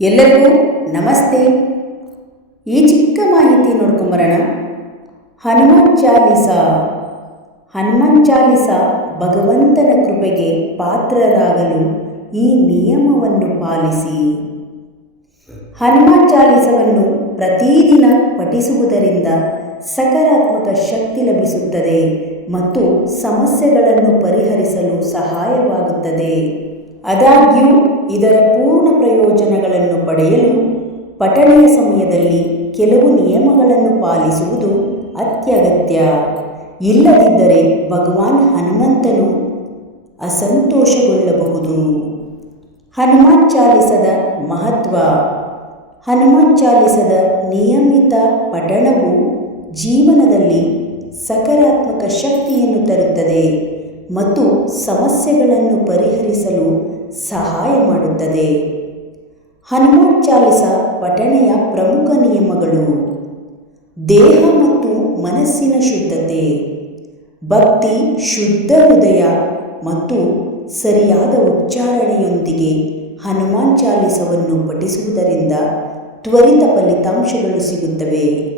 ಎಲ್ಲರಿಗೂ ನಮಸ್ತೆ. ಈ ಚಿಕ್ಕ ಮಾಹಿತಿ ನೋಡ್ಕೊಂಬರೋಣ. ಹನುಮಾನ್ ಚಾಲಿಸ. ಹನುಮಾನ್ ಚಾಲಿಸ ಭಗವಂತನ ಕೃಪೆಗೆ ಪಾತ್ರರಾಗಲು ಈ ನಿಯಮವನ್ನು ಪಾಲಿಸಿ. ಹನುಮಾನ್ ಚಾಲಿಸವನ್ನು ಪ್ರತಿದಿನ ಪಠಿಸುವುದರಿಂದ ಸಕಾರಾತ್ಮಕ ಶಕ್ತಿ ಲಭಿಸುತ್ತದೆ ಮತ್ತು ಸಮಸ್ಯೆಗಳನ್ನು ಪರಿಹರಿಸಲು ಸಹಾಯವಾಗುತ್ತದೆ. ಆದಾಗ್ಯೂ ಇದರ ಪೂರ್ಣ ಪ್ರಯೋಜನಗಳನ್ನು ಪಡೆಯಲು ಪಠಣೆಯ ಸಮಯದಲ್ಲಿ ಕೆಲವು ನಿಯಮಗಳನ್ನು ಪಾಲಿಸುವುದು ಅತ್ಯಗತ್ಯ. ಇಲ್ಲದಿದ್ದರೆ ಭಗವಾನ್ ಹನುಮಂತನು ಅಸಂತೋಷಗೊಳ್ಳಬಹುದು. ಹನುಮಾನ್ ಚಾಲಿಸದ ಮಹತ್ವ. ಹನುಮಾನ್ ಚಾಲಿಸದ ನಿಯಮಿತ ಪಠಣವು ಜೀವನದಲ್ಲಿ ಸಕಾರಾತ್ಮಕ ಶಕ್ತಿಯನ್ನು ತರುತ್ತದೆ ಮತ್ತು ಸಮಸ್ಯೆಗಳನ್ನು ಪರಿಹರಿಸಲು ಸಹಾಯ ಮಾಡುತ್ತದೆ. ಹನುಮಾನ್ ಚಾಲಿಸ ಪಠಣೆಯ ಪ್ರಮುಖ ನಿಯಮಗಳು. ದೇಹ ಮತ್ತು ಮನಸ್ಸಿನ ಶುದ್ಧತೆ. ಭಕ್ತಿ, ಶುದ್ಧ ಹೃದಯ ಮತ್ತು ಸರಿಯಾದ ಉಚ್ಚಾರಣೆಯೊಂದಿಗೆ ಹನುಮಾನ್ ಚಾಲಿಸವನ್ನು ಪಠಿಸುವುದರಿಂದ ತ್ವರಿತ ಫಲಿತಾಂಶಗಳು ಸಿಗುತ್ತವೆ.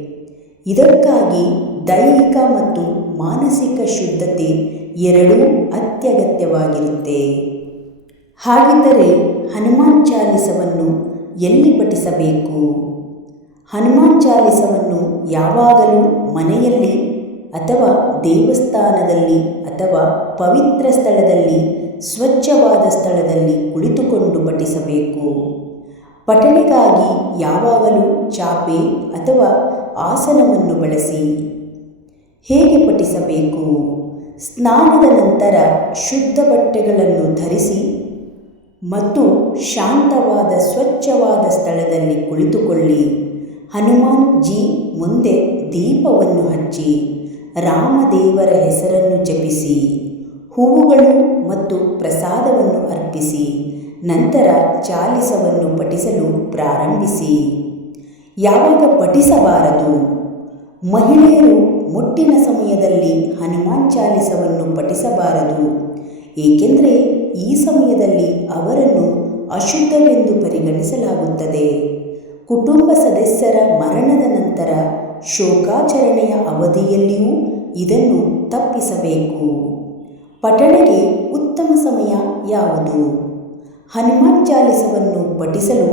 ಇದಕ್ಕಾಗಿ ದೈಹಿಕ ಮತ್ತು ಮಾನಸಿಕ ಶುದ್ಧತೆ ಎರಡೂ ಅತ್ಯಗತ್ಯವಾಗಿರುತ್ತೆ. ಹಾಗಿದ್ದರೆ ಹನುಮಾನ್ ಚಾಲಿಸವನ್ನು ಎಲ್ಲಿ ಪಠಿಸಬೇಕು? ಹನುಮಾನ್ ಚಾಲಿಸವನ್ನು ಯಾವಾಗಲೂ ಮನೆಯಲ್ಲಿ ಅಥವಾ ದೇವಸ್ಥಾನದಲ್ಲಿ ಅಥವಾ ಪವಿತ್ರ ಸ್ಥಳದಲ್ಲಿ, ಸ್ವಚ್ಛವಾದ ಸ್ಥಳದಲ್ಲಿ ಕುಳಿತುಕೊಂಡು ಪಠಿಸಬೇಕು. ಪಠಣೆಗಾಗಿ ಯಾವಾಗಲೂ ಚಾಪೆ ಅಥವಾ ಆಸನವನ್ನು ಬಳಸಿ. ಹೇಗೆ ಪಠಿಸಬೇಕು? ಸ್ನಾನದ ನಂತರ ಶುದ್ಧ ಬಟ್ಟೆಗಳನ್ನು ಧರಿಸಿ ಮತ್ತು ಶಾಂತವಾದ, ಸ್ವಚ್ಛವಾದ ಸ್ಥಳದಲ್ಲಿ ಕುಳಿತುಕೊಳ್ಳಿ. ಹನುಮಾನ್ ಜಿ ಮುಂದೆ ದೀಪವನ್ನು ಹಚ್ಚಿ, ರಾಮದೇವರ ಹೆಸರನ್ನು ಜಪಿಸಿ, ಹೂವುಗಳು ಮತ್ತು ಪ್ರಸಾದವನ್ನು ಅರ್ಪಿಸಿ, ನಂತರ ಚಾಲಿಸವನ್ನು ಪಠಿಸಲು ಪ್ರಾರಂಭಿಸಿ. ಯಾವಾಗ ಪಠಿಸಬಾರದು? ಮಹಿಳೆಯರು ಮುಟ್ಟಿನ ಸಮಯದಲ್ಲಿ ಹನುಮಾನ್ ಚಾಲಿಸವನ್ನು ಪಠಿಸಬಾರದು. ಏಕೆಂದರೆ ಈ ಸಮಯದಲ್ಲಿ ಅವರನ್ನು ಅಶುದ್ಧವೆಂದು ಪರಿಗಣಿಸಲಾಗುತ್ತದೆ. ಕುಟುಂಬ ಸದಸ್ಯರ ಮರಣದ ನಂತರ ಶೋಕಾಚರಣೆಯ ಅವಧಿಯಲ್ಲಿಯೂ ಇದನ್ನು ತಪ್ಪಿಸಬೇಕು. ಪಠಣೆಗೆ ಉತ್ತಮ ಸಮಯ ಯಾವುದು? ಹನುಮಾನ್ ಚಾಲಿಸವನ್ನು ಪಠಿಸಲು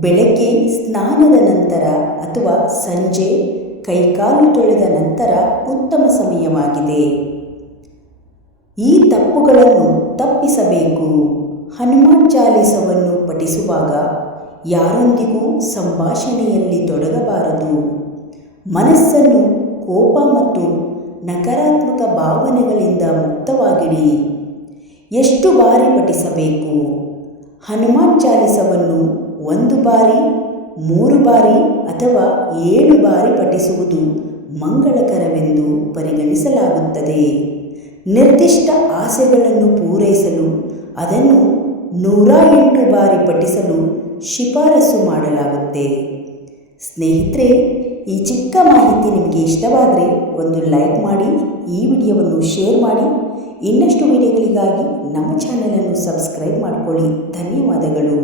ಬೆಳಗ್ಗೆ ಸ್ನಾನದ ನಂತರ ಅಥವಾ ಸಂಜೆ ಕೈಕಾಲು ತೊಳೆದ ನಂತರ ಉತ್ತಮ ಸಮಯವಾಗಿದೆ. ಈ ತಪ್ಪುಗಳನ್ನು ತಪ್ಪಿಸಬೇಕು. ಹನುಮಾನ್ ಚಾಲಿಸವನ್ನು ಪಠಿಸುವಾಗ ಯಾರೊಂದಿಗೂ ಸಂಭಾಷಣೆಯಲ್ಲಿ ತೊಡಗಬಾರದು. ಮನಸ್ಸನ್ನು ಕೋಪ ಮತ್ತು ನಕಾರಾತ್ಮಕ ಭಾವನೆಗಳಿಂದ ಮುಕ್ತವಾಗಿಡಿ. ಎಷ್ಟು ಬಾರಿ ಪಠಿಸಬೇಕು? ಹನುಮಾನ್ ಚಾಲಿಸವನ್ನು ಒಂದು ಬಾರಿ, ಮೂರು ಬಾರಿ ಅಥವಾ ಏಳು ಬಾರಿ ಪಠಿಸುವುದು ಮಂಗಳಕರವೆಂದು ಪರಿಗಣಿಸಲಾಗುತ್ತದೆ. ನಿರ್ದಿಷ್ಟ ಆಸೆಗಳನ್ನು ಪೂರೈಸಲು ಅದನ್ನು ನೂರ ಎಂಟು ಬಾರಿ ಪಠಿಸಲು ಶಿಫಾರಸು ಮಾಡಲಾಗುತ್ತೆ. ಸ್ನೇಹಿತರೆ, ಈ ಚಿಕ್ಕ ಮಾಹಿತಿ ನಿಮಗೆ ಇಷ್ಟವಾದರೆ ಒಂದು ಲೈಕ್ ಮಾಡಿ, ಈ ವಿಡಿಯೋವನ್ನು ಶೇರ್ ಮಾಡಿ. ಇನ್ನಷ್ಟು ವಿಡಿಯೋಗಳಿಗಾಗಿ ನಮ್ಮ ಚಾನಲನ್ನು ಸಬ್ಸ್ಕ್ರೈಬ್ ಮಾಡಿಕೊಳ್ಳಿ. ಧನ್ಯವಾದಗಳು.